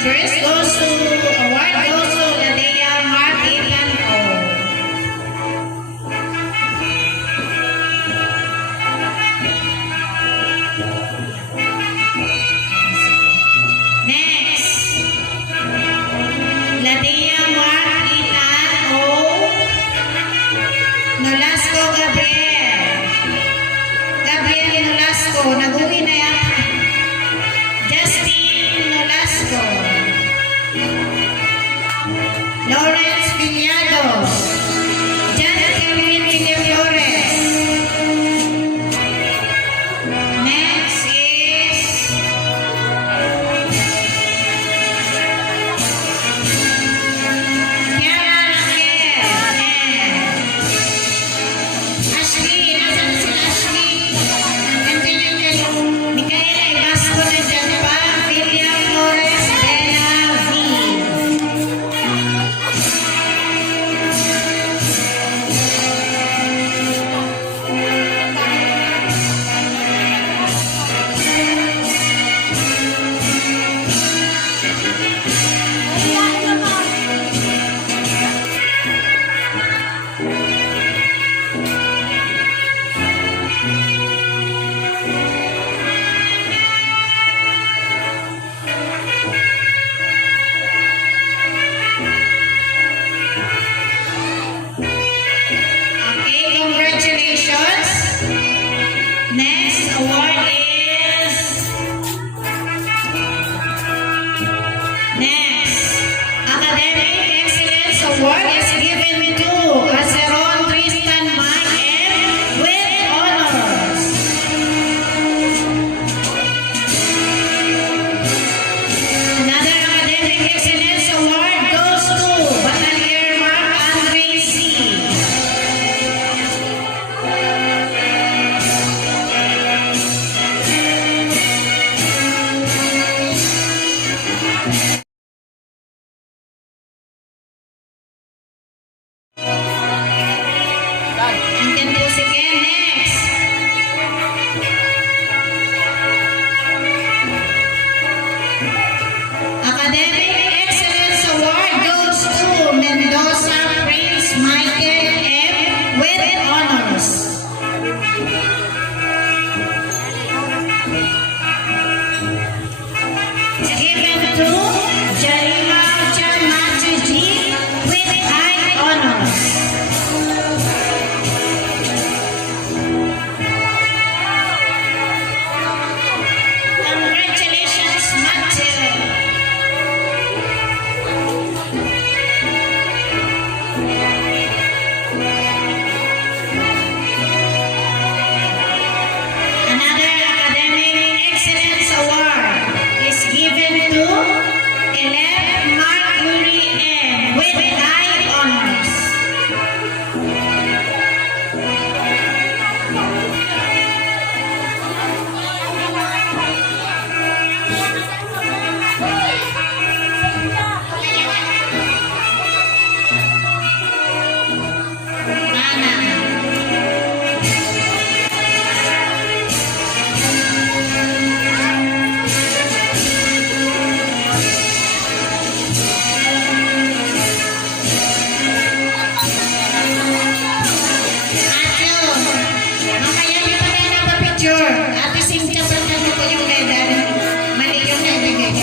First goes to award goes to Ladea Mark Ethan O. Next, Ladea Mark Ethan O. Nolasco Gabriel. Gabriel Nolasco, nag-uwi na yata. Justin Nolasco. Lawrence Villados. John Kelvin Villaflores. Next is Kiara Raquel and Ashley. Nasaan si Ashley? Nandiyan yung kay Micaela Ibasco na dyan pa. Villaflores Bella V. Okay, congratulations. Next award is Academic Excellence Award is given to Aceron Tristan Mike M. with honors. Another Academic Excellence Award goes to Batalier Mark Andre C. Andyan po si Ken. Next. Academic Excellence Award goes to Mendoza Prince Michael M. with honors. It's given to Jarima Chan Matthew G. with high honors. Congratulations, Matthew. Another Academic Excellence Award is given to Elef Mark Yuri M. with high honors. Ate Cynthia, pagkano ko yung medal? Mali yung naibigay.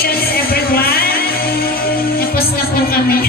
Congratulations everyone. Tapos na po kami.